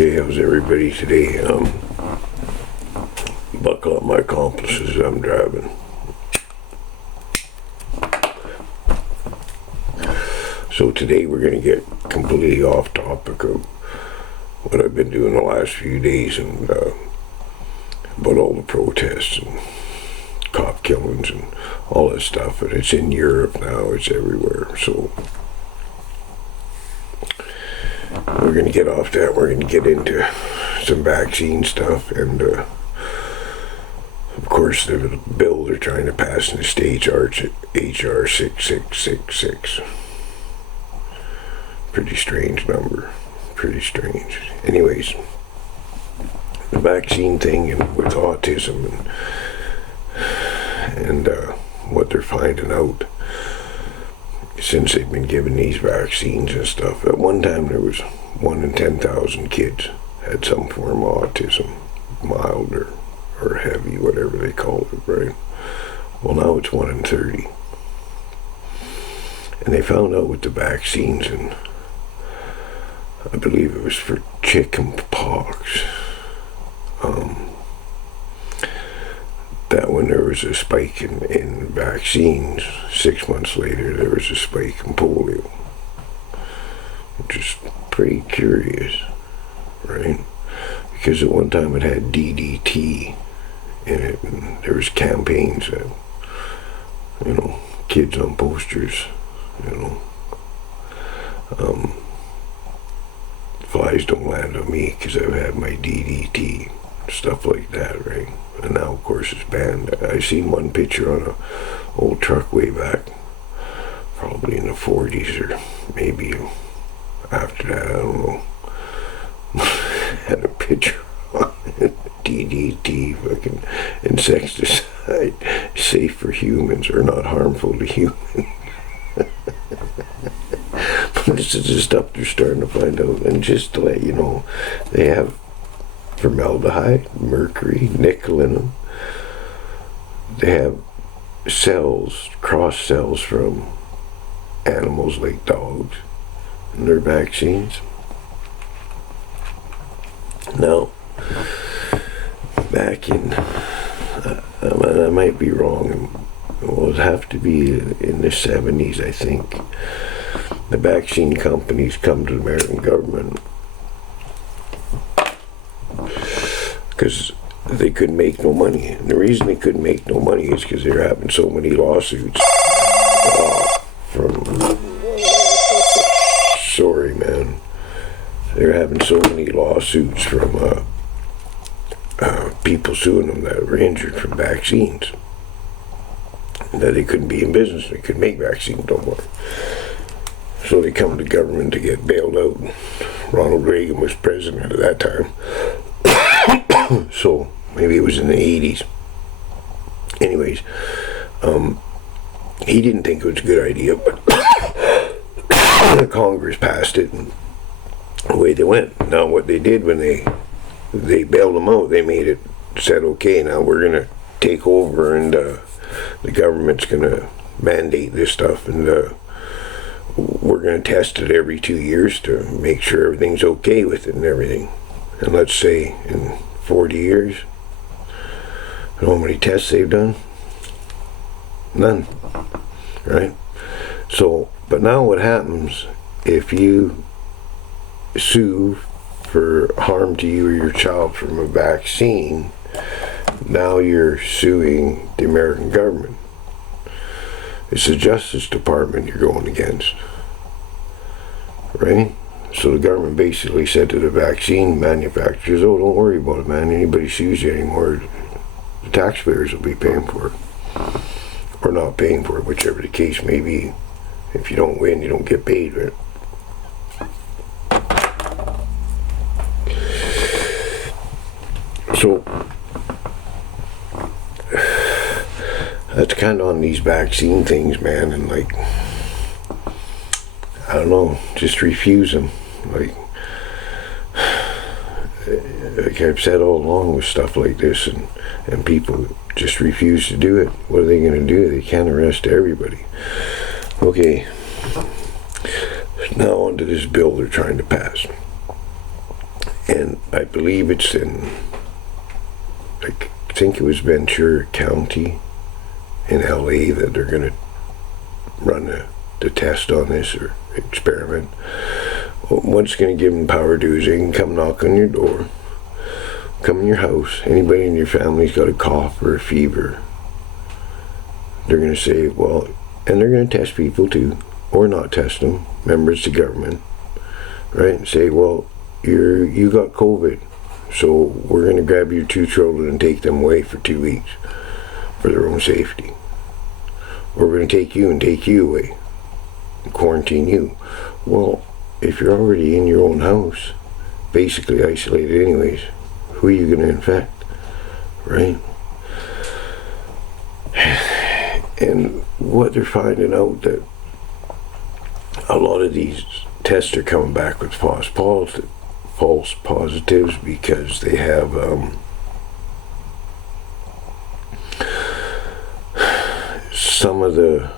Okay, how's everybody today? Buckle up my accomplices, I'm driving. So today we're going to get completely off topic of what I've been doing the last few days and about all the protests and cop killings and all that stuff. And it's in Europe now, it's everywhere. So we're going to get off that. We're going to get into some vaccine stuff. And of course, the bill they're trying to pass in the States, HR 6666. Pretty strange number. Pretty strange. Anyways, the vaccine thing and with autism and what they're finding out since they've been given these vaccines and stuff. At one time there was 1 in 10,000 kids had some form of autism, mild or heavy, whatever they call it, right? Well, now it's 1 in 30. And they found out with the vaccines, and I believe it was for chicken pox, that when there was a spike in vaccines, 6 months later there was a spike in polio, which is pretty curious, right? Because at one time it had DDT in it, and there was campaigns that, kids on posters, flies don't land on me because I've had my DDT, stuff like that, right? And now, of course, it's banned. I seen one picture on a old truck way back, probably in the 40s or maybe after that, I don't know. Had a picture on it, DDT, fucking insecticide, safe for humans or not harmful to humans. This is the stuff they're starting to find out. And just to let you know, they have formaldehyde, mercury, nickel in them. They have cross cells from animals like dogs in their vaccines. Now, back in, I might be wrong, it would have to be in the 70s, I think. The vaccine companies come to the American government because they couldn't make no money. And the reason they couldn't make no money is because they were having so many lawsuits sorry, man. They were having so many lawsuits from people suing them that were injured from vaccines that they couldn't be in business. They couldn't make vaccines no more. So they come to government to get bailed out. Ronald Reagan was president at that time. So maybe it was in the 80s. Anyways, he didn't think it was a good idea, but Congress passed it, and away they went. Now what they did when they bailed them out, they said, okay, now we're going to take over, and the government's going to mandate this stuff, and we're going to test it every 2 years to make sure everything's okay with it and everything. And let's say in 40 years, you know how many tests they've done? None, right? So, but now what happens if you sue for harm to you or your child from a vaccine? Now you're suing the American government. It's the Justice Department you're going against, right? So the government basically said to the vaccine manufacturers, oh, don't worry about it, man. Anybody sues you anymore, the taxpayers will be paying for it. Or not paying for it, whichever the case may be. If you don't win, you don't get paid, right? So that's kind of on these vaccine things, man, and like, I don't know, just refuse them. Like I've said all along with stuff like this, and people just refuse to do it. What are they going to do? They can't arrest everybody. Okay, now on to this bill they're trying to pass. And I believe it's in, I think it was Ventura County in LA that they're going to run the test on this, or experiment. What's going to give them power to do is they can come knock on your door, come in your house, anybody in your family's got a cough or a fever, they're going to say, well, and they're going to test people too, or not test them, remember it's the government, right, and say, well, you got COVID, so we're going to grab your 2 children and take them away for 2 weeks for their own safety. Or we're going to take you and take you away and quarantine you. Well, if you're already in your own house, basically isolated anyways, who are you going to infect, right? And what they're finding out, that a lot of these tests are coming back with false positives because they have some of the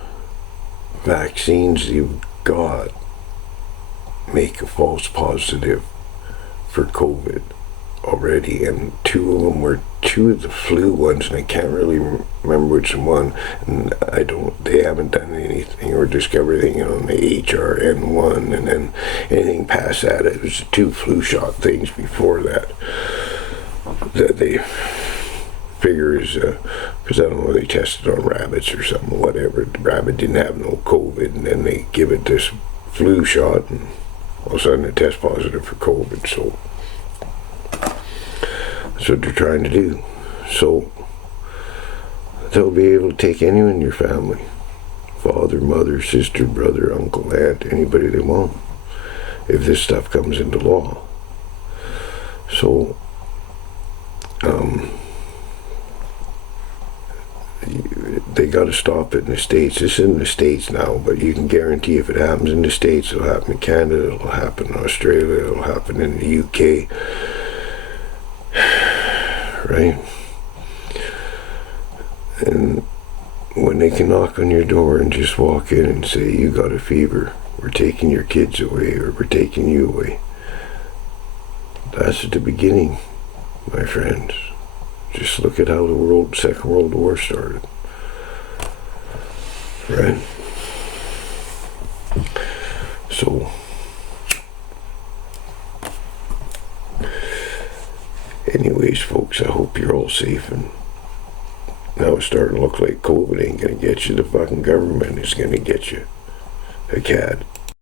vaccines you've got make a false positive for COVID already, and 2 of them were 2 of the flu ones, and I can't really remember which one, and they haven't done anything or discovered anything on the HRN1, and then anything past that, it was 2 flu shot things before that they figure is, because I don't know, they tested on rabbits or something, whatever, the rabbit didn't have no COVID, and then they give it this flu shot, and all of a sudden it tests positive for COVID. So that's what they're trying to do. So they'll be able to take anyone in your family, father, mother, sister, brother, uncle, aunt, anybody they want, if this stuff comes into law. So they got to stop it in the States. This is in the States now, but you can guarantee if it happens in the States, it'll happen in Canada, it'll happen in Australia, it'll happen in the UK, right? And when they can knock on your door and just walk in and say, you got a fever, we're taking your kids away, or we're taking you away, that's at the beginning, my friends. Just look at how the Second World War started, right? So, anyways, folks, I hope you're all safe, and now it's starting to look like COVID ain't gonna get you. The fucking government is gonna get you, a cat.